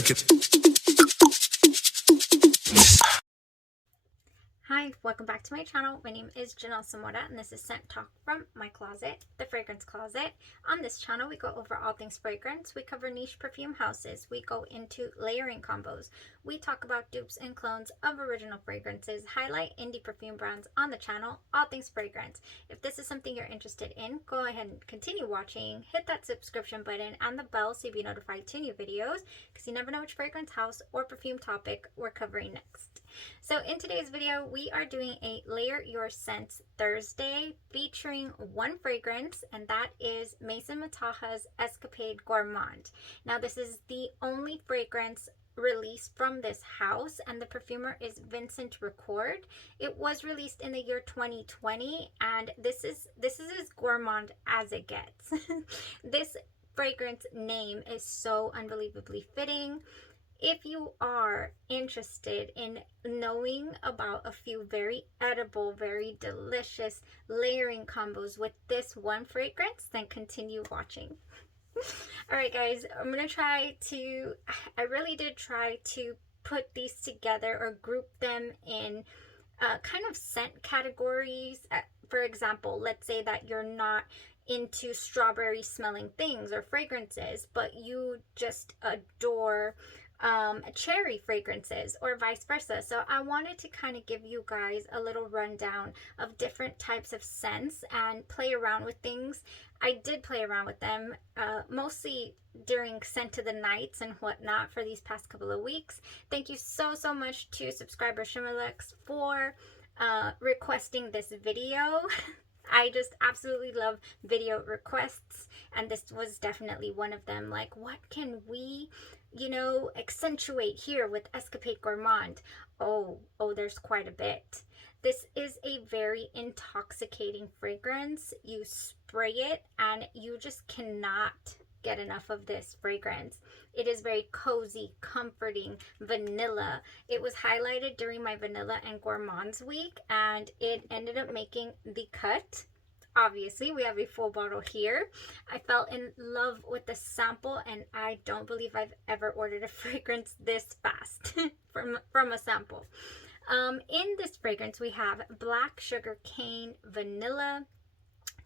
check it. Hi, welcome back to my channel. My name is Janelle Samora and this is Scent Talk from my closet, the fragrance closet. On this channel, we go over all things fragrance. We cover niche perfume houses. We go into layering combos. We talk about dupes and clones of original fragrances, highlight indie perfume brands on the channel, all things fragrance. If this is something you're interested in, go ahead and continue watching. Hit that subscription button and the bell so you'll be notified to new videos because you never know which fragrance house or perfume topic we're covering next. So in today's video, we are doing a Layer Your Scents Thursday featuring one fragrance, and that is MAISON MATAHA's Escapade Gourmand. Now this is the only fragrance released from this house, and the perfumer is Vincent Record. It was released in the year 2020, and this is as gourmand as it gets. This fragrance name is so unbelievably fitting. If you are interested in knowing about a few very edible, very delicious layering combos with this one fragrance, then continue watching. Alright guys, I really did try to put these together or group them in kind of scent categories. For example, let's say that you're not into strawberry smelling things or fragrances, but you just adore cherry fragrances or vice versa. So I wanted to kind of give you guys a little rundown of different types of scents and play around with things. I did play around with them mostly during Scent of the Nights and whatnot for these past couple of weeks. Thank you so much to subscriber Shimalux for requesting this video. I just absolutely love video requests, and this was definitely one of them. Like, what can we, accentuate here with Escapade Gourmand? Oh, there's quite a bit. This is a very intoxicating fragrance. You spray it and you just cannot get enough of this fragrance. It is very cozy, comforting, vanilla. It was highlighted during my Vanilla and Gourmands week, and it ended up making the cut. Obviously, we have a full bottle here. I fell in love with the sample, and I don't believe I've ever ordered a fragrance this fast from a sample. In this fragrance, we have black sugar cane, vanilla,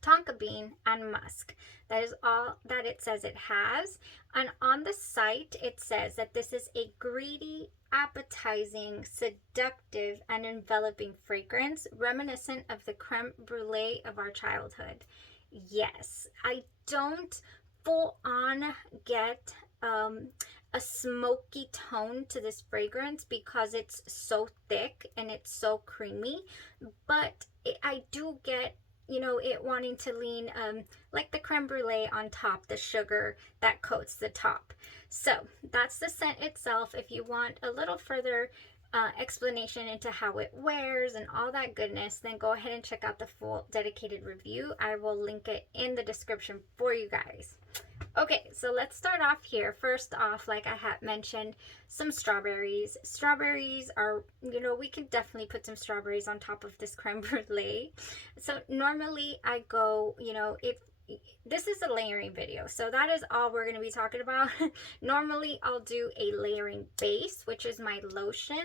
tonka bean, and musk. That is all that it says it has. And on the site, it says that this is a greedy, appetizing, seductive, and enveloping fragrance reminiscent of the creme brulee of our childhood. Yes, I don't full on get a smoky tone to this fragrance because it's so thick and it's so creamy, but I do get it wanting to lean like the creme brulee on top, the sugar that coats the top. So that's the scent itself. If you want a little further explanation into how it wears and all that goodness, then go ahead and check out the full dedicated review. I will link it in the description for you guys. Okay, so let's start off here. First off, like I had mentioned, some strawberries. Strawberries are, we can definitely put some strawberries on top of this creme brulee. So normally I go, if this is a layering video, so that is all we're going to be talking about. Normally I'll do a layering base, which is my lotion.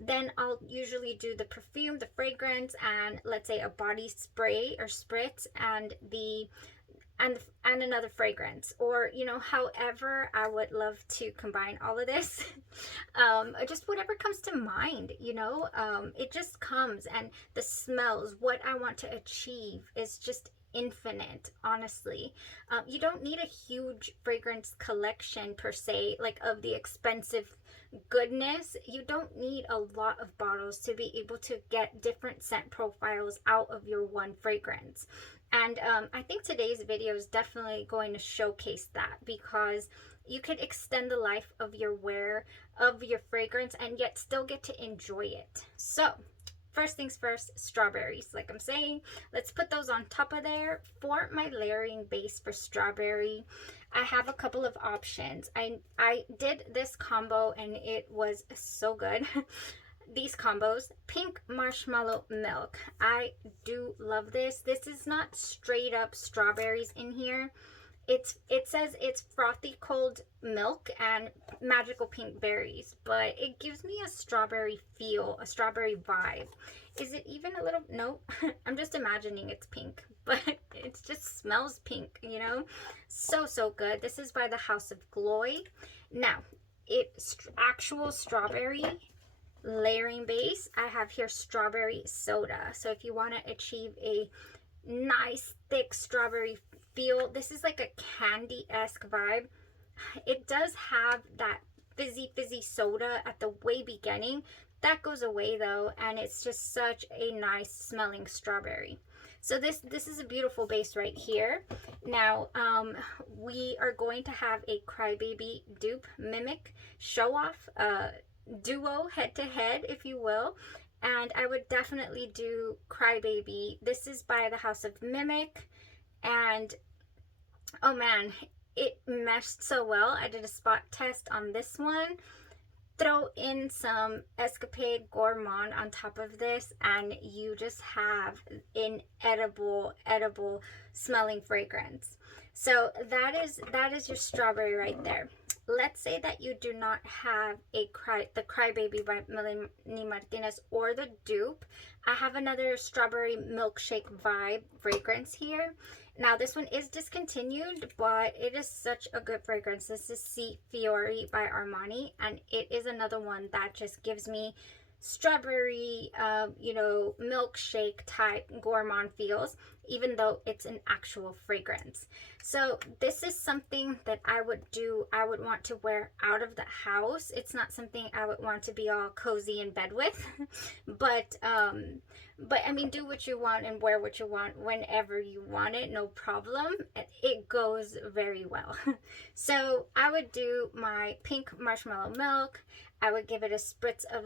Then I'll usually do the perfume, the fragrance, and let's say a body spray or spritz and another fragrance, or however I would love to combine all of this. Just whatever comes to mind, it just comes, and the smells, what I want to achieve is just infinite, honestly. You don't need a huge fragrance collection per se, like of the expensive goodness. You don't need a lot of bottles to be able to get different scent profiles out of your one fragrance. And I think today's video is definitely going to showcase that, because you could extend the life of your wear of your fragrance and yet still get to enjoy it. So first things first, strawberries. Like I'm saying, let's put those on top of there. For my layering base for strawberry, I have a couple of options. I did this combo and it was so good. These combos, pink marshmallow milk. I do love this. This is not straight up strawberries in here. it says it's frothy cold milk and magical pink berries, but it gives me a strawberry feel, a strawberry vibe. Is it even a little, no, I'm just imagining it's pink, but it just smells pink, you know? So, so good. This is by the House of Gloy. Now, it's actual strawberry layering base. I have here strawberry soda. So if you want to achieve a nice thick strawberry feel, this is like a candy-esque vibe. It does have that fizzy soda at the way beginning. That goes away though, and it's just such a nice smelling strawberry. So this is a beautiful base right here. Now we are going to have a Crybaby dupe mimic show off duo head to head, if you will. And I would definitely do Crybaby. This is by the House of Mimic, and oh man, it meshed so well. I did a spot test on this one. Throw in some Escapade Gourmand on top of this, and you just have an edible smelling fragrance. So that is your strawberry right there. Let's say that you do not have the Crybaby by Melanie Martinez or the dupe. I have another strawberry milkshake vibe fragrance here. Now this one is discontinued, but it is such a good fragrance. This is Si Fiori by Armani, and it is another one that just gives me strawberry, you know, milkshake type gourmand feels, even though it's an actual fragrance. So this is something that I would want to wear out of the house. It's not something I would want to be all cozy in bed with, but I mean, do what you want and wear what you want whenever you want it, no problem. It goes very well. So I would do my pink marshmallow milk. I would give it a spritz of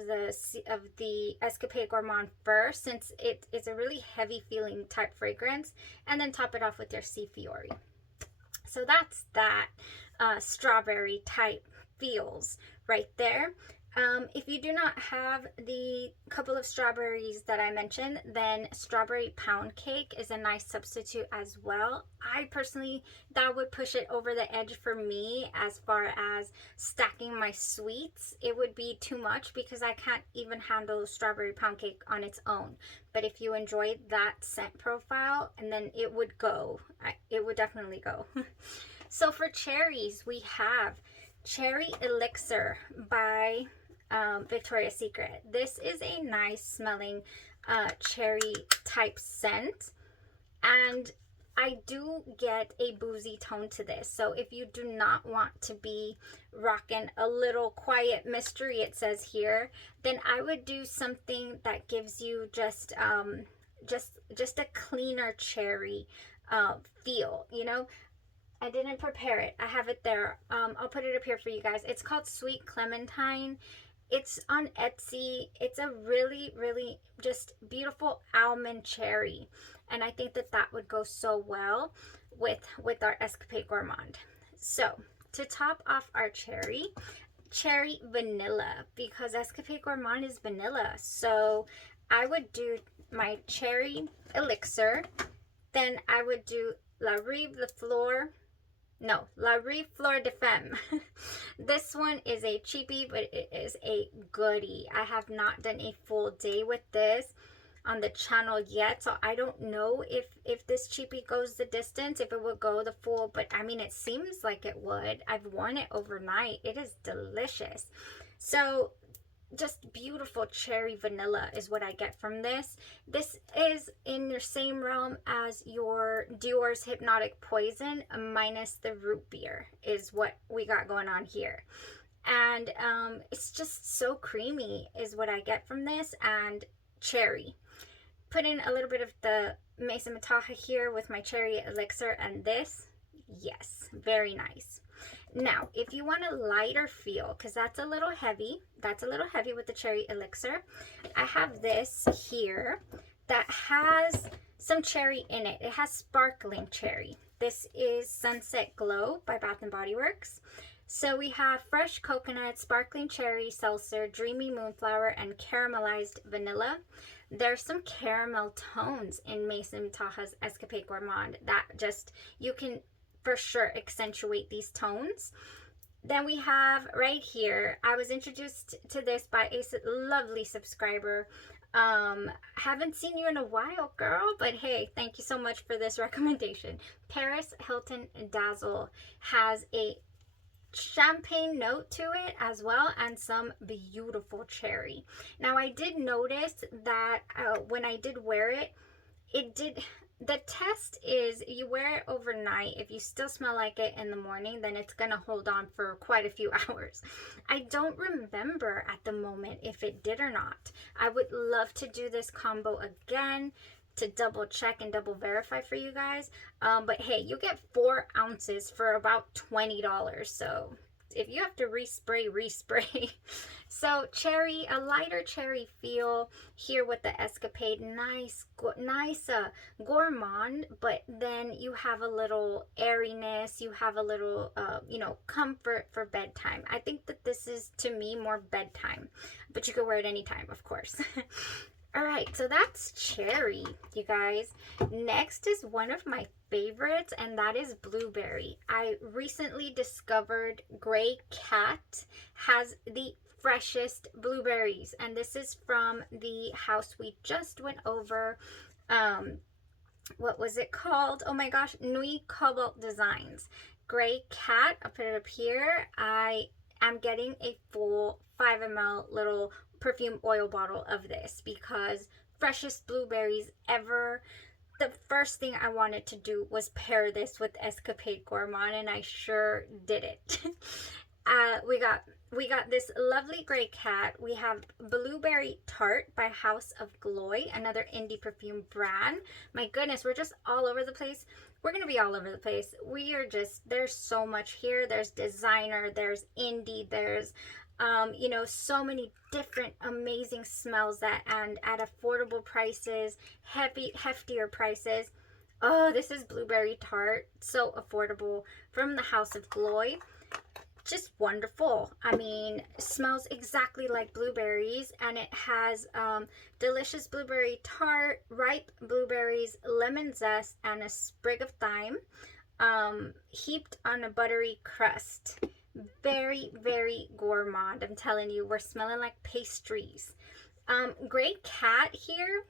the Escapade Gourmand first, since it is a really heavy feeling type fragrance, and then top it off with your Si Fiori. So that's that strawberry type feels right there. If you do not have the couple of strawberries that I mentioned, then strawberry pound cake is a nice substitute as well. I personally, that would push it over the edge for me as far as stacking my sweets. It would be too much because I can't even handle strawberry pound cake on its own. But if you enjoyed that scent profile, and then it would go. It would definitely go. So for cherries, we have Cherry Elixir by Victoria's Secret. This is a nice smelling cherry type scent, and I do get a boozy tone to this. So if you do not want to be rocking a little quiet mystery, it says here, then I would do something that gives you just a cleaner cherry feel, you know. I didn't prepare it. I have it there. I'll put it up here for you guys. It's called Sweet Clementine. It's on Etsy. It's a really just beautiful almond cherry, and I think that would go so well with our Escapade Gourmand. So to top off our cherry vanilla, because Escapade Gourmand is vanilla. So I would do my Cherry Elixir, then I would do La Rive Fleur de Femme. This one is a cheapie, but it is a goodie. I have not done a full day with this on the channel yet, so I don't know if this cheapie goes the distance, if it would go the full, but I mean, it seems like it would. I've worn it overnight. It is delicious. So just beautiful cherry vanilla is what I get from this. This is in your same realm as your Dior's Hypnotic Poison minus the root beer is what we got going on here. And it's just so creamy is what I get from this, and cherry. Put in a little bit of the Maison Mataha here with my Cherry Elixir, and this, yes, very nice. Now, if you want a lighter feel, because that's a little heavy with the Cherry Elixir, I have this here that has some cherry in it. It has sparkling cherry. This is Sunset Glow by Bath & Body Works. So we have fresh coconut, sparkling cherry seltzer, dreamy moonflower, and caramelized vanilla. There's some caramel tones in Maison Mataha's Escapade Gourmand that just, you can for sure accentuate these tones. Then we have right here, I was introduced to this by a lovely subscriber. Haven't seen you in a while, girl, but hey, thank you so much for this recommendation. Paris Hilton Dazzle has a champagne note to it as well, and some beautiful cherry. Now I did notice that when I did wear it, the test is you wear it overnight. If you still smell like it in the morning, then it's gonna hold on for quite a few hours. I don't remember at the moment if it did or not. I would love to do this combo again to double check and double verify for you guys. But hey, you get 4 ounces for about $20. So if you have to respray. So cherry, a lighter cherry feel here with the Escapade. Nice gourmand, but then you have a little airiness. You have a little, you know, comfort for bedtime. I think that this is, to me, more bedtime, but you can wear it anytime, of course. All right, so that's cherry, you guys. Next is one of my favorites, and that is blueberry. I recently discovered Grey Cat has the freshest blueberries, and this is from the house we just went over. What was it called? Oh my gosh, Nuit Cobalt Designs. Grey Cat, I'll put it up here. I am getting a full 5 ml little perfume oil bottle of this because freshest blueberries ever. The first thing I wanted to do was pair this with Escapade Gourmand, and I sure did it. We got this lovely Grey Cat. We have Blueberry Tart by House of Gloy, another indie perfume brand. My goodness, we're just all over the place. We're going to be all over the place. We are just, there's so much here. There's designer, there's indie, there's you know, so many different amazing smells that, and at affordable prices, heftier prices. Oh, this is Blueberry Tart, so affordable, from the House of Gloy. Just wonderful. I mean, smells exactly like blueberries, and it has delicious blueberry tart, ripe blueberries, lemon zest, and a sprig of thyme, heaped on a buttery crust. Very, very gourmand. I'm telling you, we're smelling like pastries. Grey Cat here,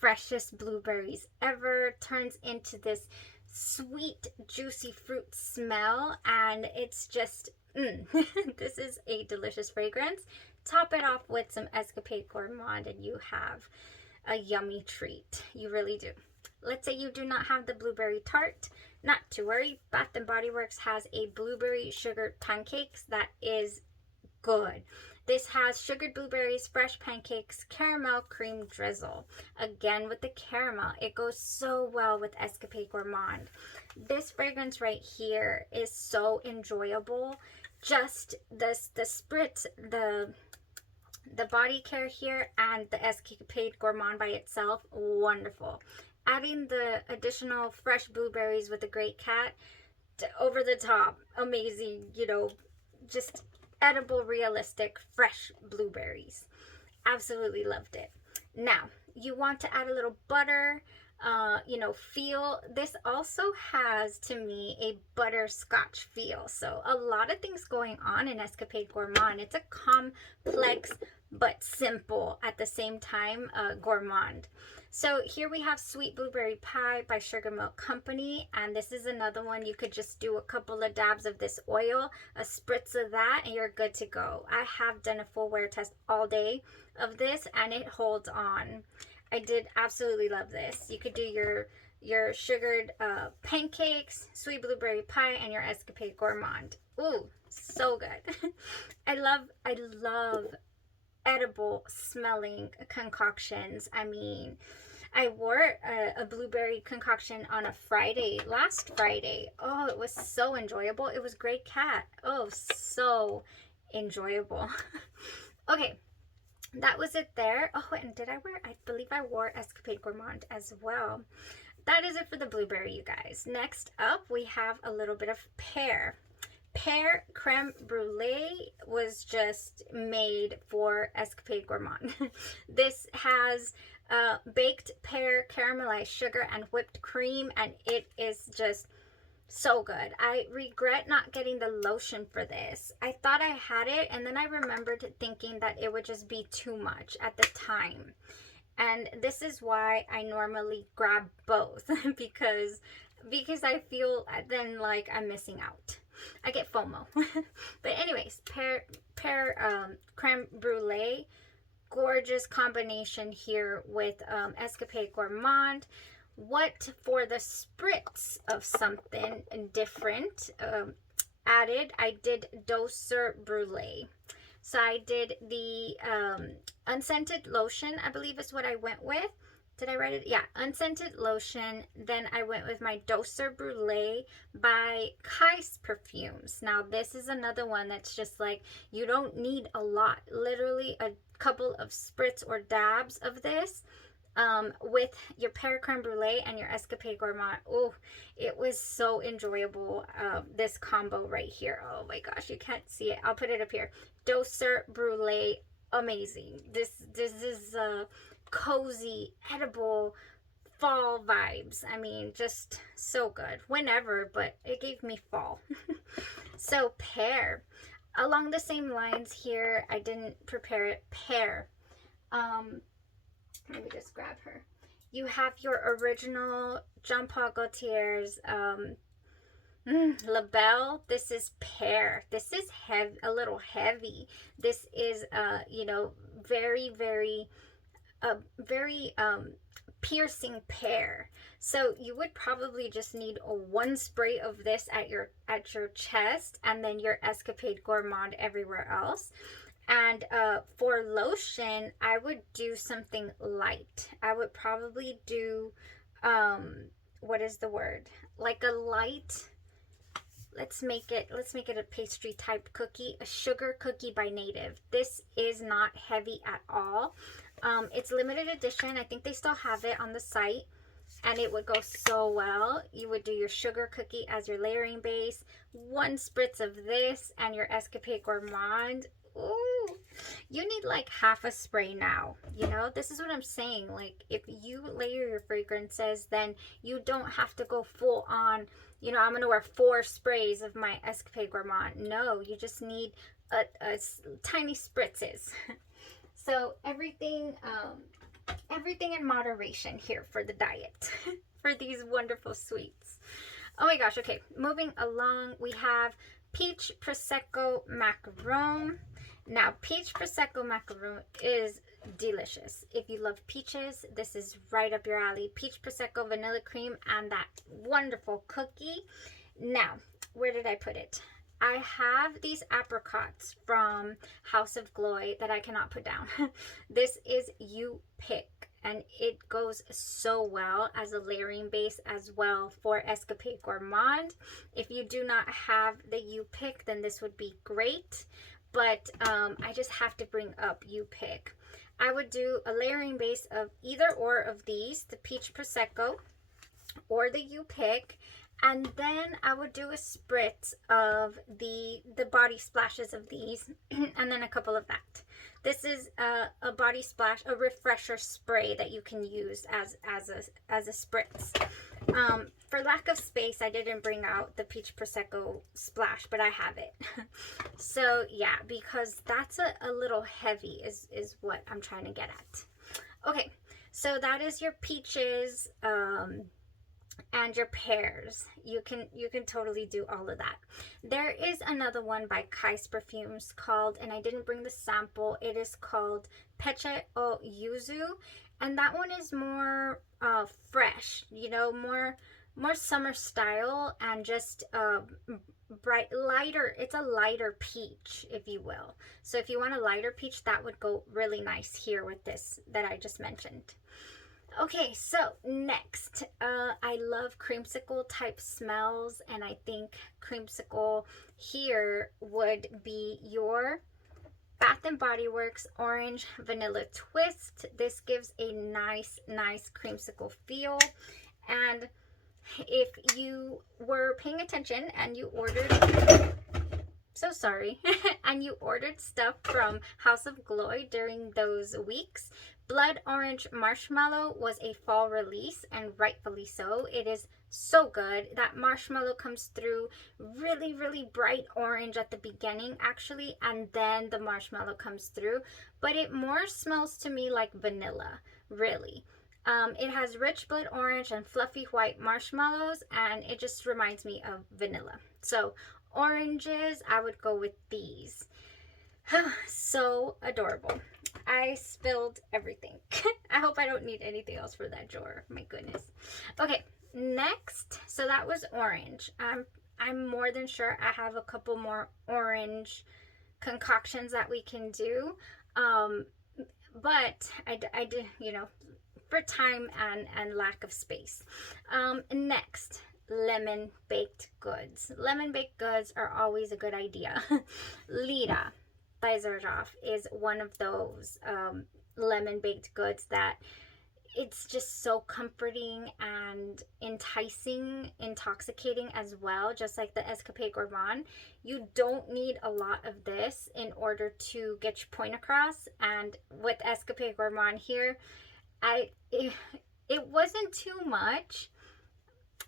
freshest blueberries ever, turns into this sweet, juicy fruit smell, and it's just, this is a delicious fragrance. Top it off with some Escapade Gourmand, and you have a yummy treat. You really do. Let's say you do not have the blueberry tart. Not to worry, Bath & Body Works has a blueberry sugar pancakes that is good. This has sugared blueberries, fresh pancakes, caramel cream drizzle. Again with the caramel, it goes so well with Escapade Gourmand. This fragrance right here is so enjoyable. Just the spritz, the body care here, and the Escapade Gourmand by itself, wonderful. Adding the additional fresh blueberries with the Grey Cat, over the top, amazing, you know, just edible, realistic, fresh blueberries. Absolutely loved it. Now, you want to add a little butter, you know, feel. This also has, to me, a butterscotch feel. So a lot of things going on in Escapade Gourmand. It's a complex but simple at the same time gourmand. So here we have Sweet Blueberry Pie by Sugar Milk Company, and this is another one. You could just do a couple of dabs of this oil, a spritz of that, and you're good to go. I have done a full wear test all day of this, and it holds on. I did absolutely love this. You could do your sugared pancakes, Sweet Blueberry Pie, and your Escapade Gourmand. Ooh, so good. I love edible smelling concoctions. I mean, I wore a blueberry concoction on a Friday, last Friday. Oh, it was so enjoyable. It was Grey Cat. Oh, so enjoyable. Okay, that was it there. Oh, and did I wear, I believe I wore Escapade Gourmand as well. That is it for the blueberry, you guys. Next up, we have a little bit of Pear. Pear Creme Brulee was just made for Escapade Gourmand. This has baked pear, caramelized sugar, and whipped cream, and it is just So good. I regret not getting the lotion for this. I thought I had it, and then I remembered thinking that it would just be too much at the time. And this is why I normally grab both because I feel then like I'm missing out. I get FOMO. But anyways, pear creme brulee, gorgeous combination here with Escapade Gourmand. What for the spritz of something different added, I did Doser Brulee. So I did the unscented lotion, I believe is what I went with. Did I write it? Yeah, unscented lotion. Then I went with my Doser Brulee by Kais Perfumes. Now this is another one that's just like, you don't need a lot. Literally a couple of spritz or dabs of this with your Pear Creme Brulee and your Escapade Gourmand. Oh, it was so enjoyable, this combo right here. Oh my gosh, you can't see it. I'll put it up here. Doser Brulee, amazing. This is cozy, edible, fall vibes. I mean, just so good. Whenever, but it gave me fall. So Pear. Along the same lines here, I didn't prepare it. Pear. Let me just grab her. You have your original Jean Paul Gaultier's label. This is Pear. This is a little heavy. This is you know, very piercing pear. So you would probably just need one spray of this at your chest, and then your Escapade Gourmand everywhere else. And for lotion, I would do something light. I would probably do what is the word, like a light, let's make it a pastry type cookie, a sugar cookie by Native. This is not heavy at all. It's limited edition. I think they still have it on the site, and it would go so well. You would do your sugar cookie as your layering base, one spritz of this, and your Escapade Gourmand. Ooh, you need like half a spray now. You know, this is what I'm saying. Like, if you layer your fragrances, then you don't have to go full on, you know, I'm gonna wear 4 sprays of my Escapade Gourmand. No, you just need a tiny spritzes. So everything in moderation here for the diet. For these wonderful sweets. Oh my gosh. Okay, moving along, we have Peach Prosecco Macaron. Now, Peach Prosecco Macaron is delicious. If you love peaches, this is right up your alley. Peach Prosecco vanilla cream and that wonderful cookie. Now, where did I put it? I have these apricots from House of Glory that I cannot put down. This is You Pick, and it goes so well as a layering base as well for Escapade Gourmand. If you do not have the You Pick, then this would be great. But I just have to bring up You Pick. I would do a layering base of either or of these, the Peach Prosecco or the You Pick, and then I would do a spritz of the body splashes of these, and then a couple of that. This is a body splash, a refresher spray that you can use as a spritz. For lack of space, I didn't bring out the Peach Prosecco splash, but I have it. So yeah, because that's a little heavy is what I'm trying to get at. Okay, so that is your peaches and your pears. You can totally do all of that. There is another one by Kais Perfumes called, and I didn't bring the sample, it is called Peche o Yuzu, and that one is more fresh, you know, more summer style, and just lighter. It's a lighter peach, if you will. So if you want a lighter peach, that would go really nice here with this that I just mentioned. Okay, so next, I love creamsicle type smells, and I think creamsicle here would be your Bath & Body Works Orange Vanilla Twist. This gives a nice creamsicle feel. And if you were paying attention and you ordered, so sorry, and you ordered stuff from House of Glory during those weeks, Blood Orange Marshmallow was a fall release, and rightfully so. It is so good. That marshmallow comes through really, really bright orange at the beginning, actually, and then the marshmallow comes through. But it more smells to me like vanilla, really. It has rich blood orange and fluffy white marshmallows, and it just reminds me of vanilla. So, oranges, I would go with these. So adorable. I spilled everything. I hope I don't need anything else for that drawer. My goodness. Okay, next. So that was orange. I'm more than sure I have a couple more orange concoctions that we can do. But I did, you know, for time and lack of space. Next, lemon baked goods. Lemon baked goods are always a good idea. Lita by Zerjoff is one of those lemon baked goods that it's just so comforting and enticing, intoxicating as well, just like the Escapade Gourmand. You don't need a lot of this in order to get your point across. And with Escapade Gourmand here, it wasn't too much,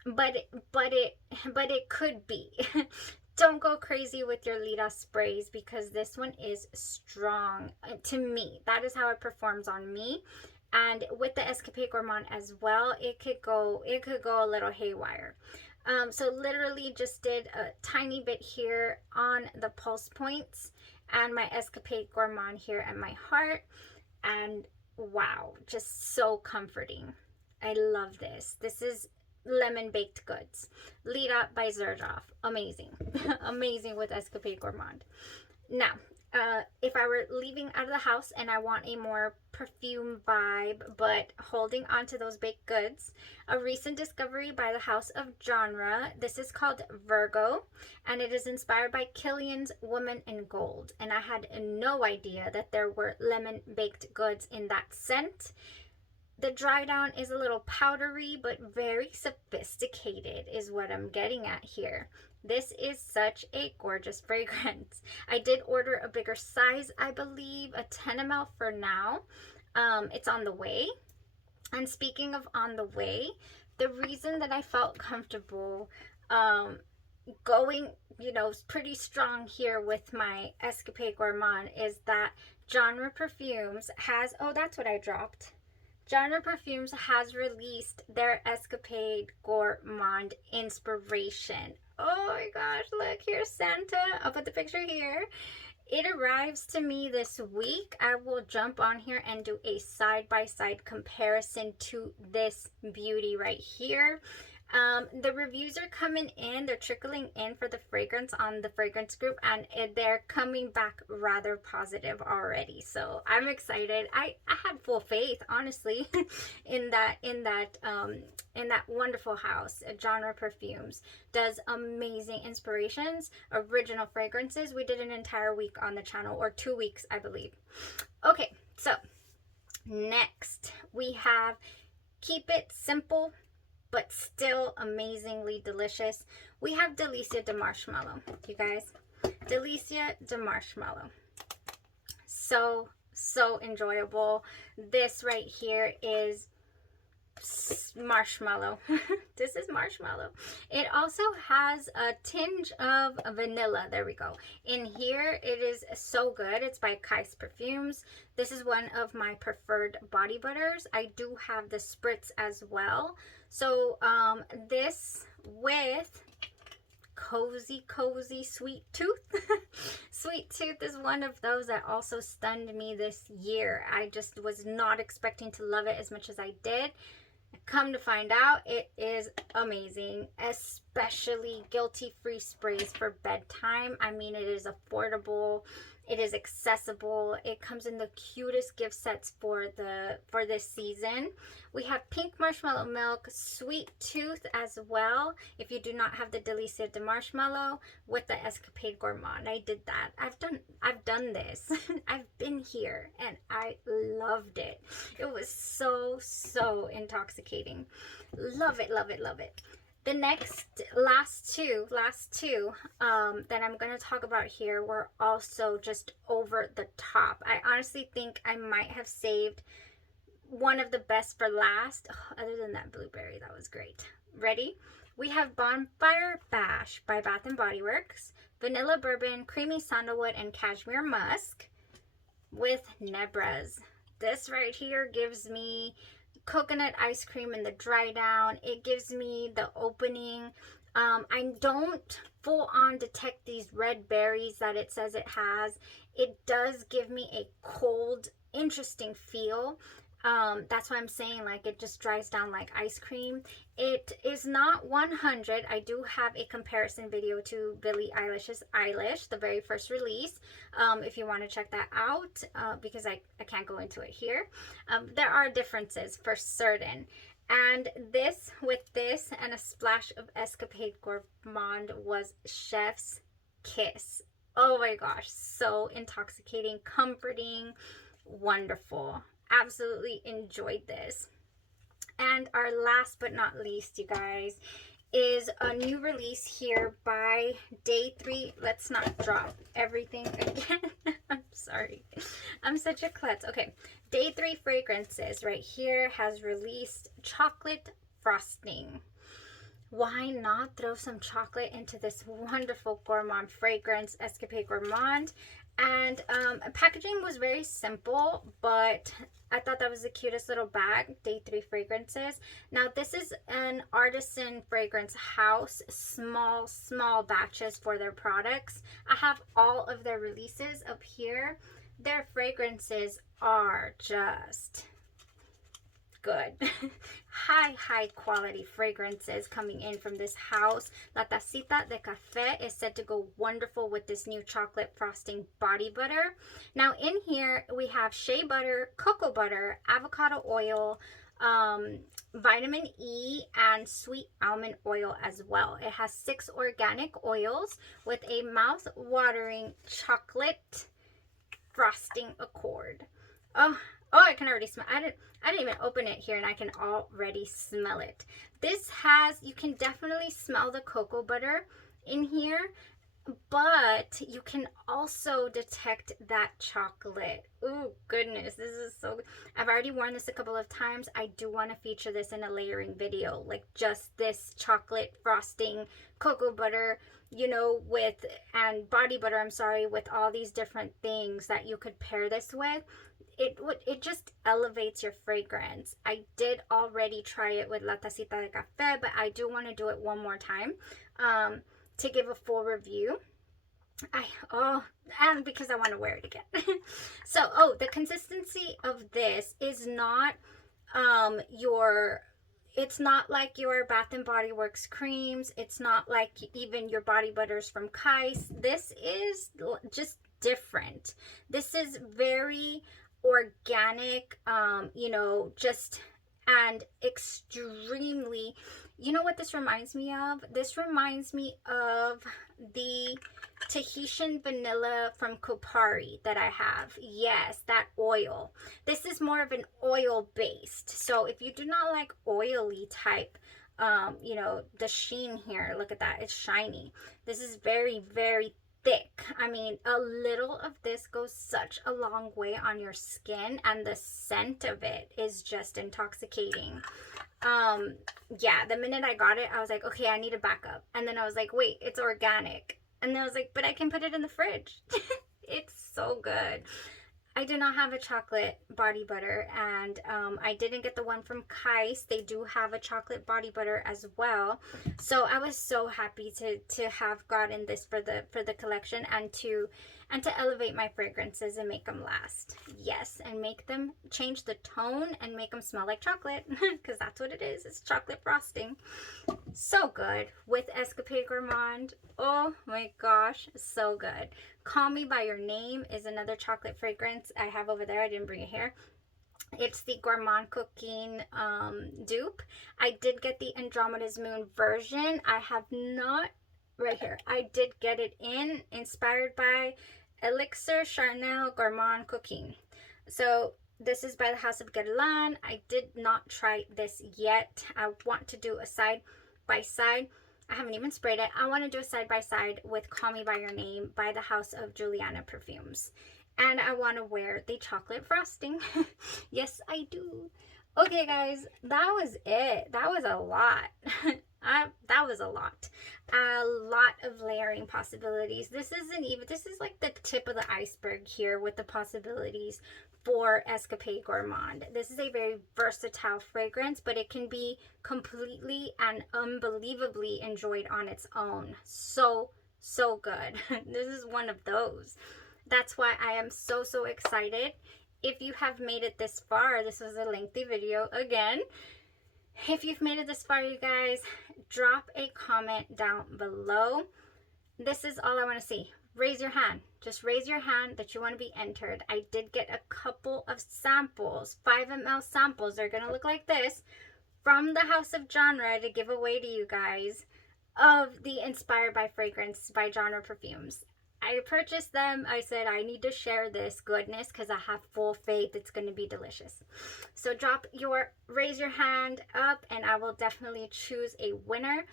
but it could be. Don't go crazy with your Lita sprays because this one is strong to me. That is how it performs on me. And with the Escapade Gourmand as well, it could go a little haywire. So literally just did a tiny bit here on the pulse points and my Escapade Gourmand here at my heart, and wow, just so comforting. I love this. This is lemon baked goods. Lita by Zerjoff. Amazing. Amazing with Escapade Gourmand. Now, if I were leaving out of the house and I want a more perfume vibe, but holding on to those baked goods, a recent discovery by the House of Genre. This is called Virgo, and it is inspired by Killian's Woman in Gold. And I had no idea that there were lemon baked goods in that scent. The dry down is a little powdery, but very sophisticated is what I'm getting at here. This is such a gorgeous fragrance. I did order a bigger size, I believe, a 10 ml for now. It's on the way. And speaking of on the way, the reason that I felt comfortable going, you know, pretty strong here with my Escapade Gourmand is that Genre Perfumes has, oh, that's what I dropped. Genre Perfumes has released their Escapade Gourmand inspiration. Oh my gosh, look, here's Santa. I'll put the picture here. It arrives to me this week. I will jump on here and do a side-by-side comparison to this beauty right here. The reviews are coming in. They're trickling in for the fragrance on the fragrance group, and they're coming back rather positive already. So I'm excited. I had full faith, honestly, in that wonderful house. Genre Perfumes does amazing inspirations, original fragrances. We did an entire week on the channel, or 2 weeks, I believe. Okay, so next we have Keep It Simple but still amazingly delicious. We have Delicia de Marshmallow, you guys. Delicia de Marshmallow. So enjoyable. This right here is marshmallow. This is marshmallow. It also has a tinge of vanilla. There we go. In here, it is so good. It's by Kais Perfumes. This is one of my preferred body butters. I do have the spritz as well. So this with Cozy Sweet Tooth. Sweet Tooth is one of those that also stunned me this year. I just was not expecting to love it as much as I did. Come to find out, it is amazing, especially guilty-free sprays for bedtime. I mean, it is affordable, it is accessible, it comes in the cutest gift sets for this season. We have Pink Marshmallow Milk, Sweet Tooth as well, if you do not have the Delicia de Marshmallow, with the Escapade Gourmand. I did that. I've done this. I've been here and I loved it. It was so intoxicating. Love it, love it, love it. The last two that I'm going to talk about here were also just over the top. I honestly think I might have saved one of the best for last. Oh, other than that blueberry, that was great. Ready? We have Bonfire Bash by Bath and Body Works, Vanilla Bourbon, Creamy Sandalwood, and Cashmere Musk with Nebras. This right here gives me coconut ice cream in the dry down. It gives me the opening. I don't full on detect these red berries that it says it has. It does give me a cold, interesting feel. That's why I'm saying like it just dries down like ice cream. It is not 100. I do have a comparison video to Billie Eilish's Eilish, the very first release, if you want to check that out, because I can't go into it here. There are differences for certain. And this, with this and a splash of Escapade Gourmand, was Chef's Kiss. Oh my gosh, so intoxicating, comforting, wonderful. Absolutely enjoyed this. And our last but not least, you guys, is a new release here by Day 3. Let's not drop everything again. I'm sorry. I'm such a klutz. Okay. Day 3 Fragrances right here has released chocolate frosting. Why not throw some chocolate into this wonderful gourmand fragrance, Escapade Gourmand? And packaging was very simple, but I thought that was the cutest little bag. Day 3 Fragrances. Now this is an artisan fragrance house, small batches for their products. I have all of their releases up here. Their fragrances are just good. high quality fragrances coming in from this house. La Tacita de Café is said to go wonderful with this new chocolate frosting body butter. Now in here we have shea butter, cocoa butter, avocado oil, vitamin E, and sweet almond oil as well. It has 6 organic oils with a mouth-watering chocolate frosting accord. Oh, I can already smell. I didn't even open it here, and I can already smell it. This has, you can definitely smell the cocoa butter in here, but you can also detect that chocolate. Ooh, goodness, this is so good. I've already worn this a couple of times. I do want to feature this in a layering video, like just this chocolate frosting, cocoa butter, you know, with, and body butter, I'm sorry, with all these different things that you could pair this with. It just elevates your fragrance. I did already try it with La Tacita de Café, but I do want to do it one more time to give a full review. And because I want to wear it again. So, the consistency of this is not it's not like your Bath and Body Works creams. It's not like even your body butters from Kais. This is just different. This is very organic, you know, just, and extremely, you know what this reminds me of? This reminds me of the Tahitian vanilla from Kopari that I have. Yes, that oil. This is more of an oil based. So if you do not like oily type, you know, the sheen here, look at that, it's shiny. This is very thick. I mean, a little of this goes such a long way on your skin, and the scent of it is just intoxicating. Yeah, the minute I got it, I was like, okay, I need a backup. And then I was like, wait, it's organic. And then I was like, but I can put it in the fridge. It's so good. I do not have a chocolate body butter, and I didn't get the one from Kais. They do have a chocolate body butter as well. So I was so happy to have gotten this for the collection, and to elevate my fragrances and make them last. Yes, and make them change the tone and make them smell like chocolate, because that's what it is. It's chocolate frosting. So good with Escapade Gourmand. Oh my gosh, so good. Call Me By Your Name is another chocolate fragrance I have over there. I didn't bring it here. It's the Gourmand Cooking dupe. I did get the Andromeda's Moon version. I have not, right here, I did get it inspired by Elixir Charnel Gourmand Cooking. So this is by the House of Guerlain. I did not try this yet. I want to do a side by side. I haven't even sprayed it. I want to do a side by side with Call Me By Your Name by the House of Juliana Perfumes. And I want to wear the chocolate frosting. Yes, I do. Okay, guys, that was it. That was a lot. That was a lot. A lot of layering possibilities. This isn't even, this is like the tip of the iceberg here with the possibilities for Escapade Gourmand. This is a very versatile fragrance, but it can be completely and unbelievably enjoyed on its own. So, so good. This is one of those. That's why I am so, so excited. If you have made it this far, this was a lengthy video again. If you've made it this far, you guys, drop a comment down below. This is all I want to see. Raise your hand. Just raise your hand that you want to be entered. I did get a couple of samples, 5 ml samples. They're going to look like this from the House of Genre to give away to you guys of the Inspired by Fragrance by Genre perfumes. I purchased them. I said I need to share this goodness because I have full faith it's going to be delicious. So raise your hand up and I will definitely choose a winner.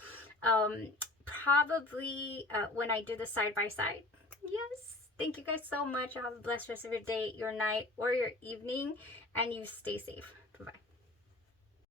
Probably when I do the side by side. Yes. Thank you guys so much. Have a blessed rest of your day, your night, or your evening, and you stay safe. Bye-bye.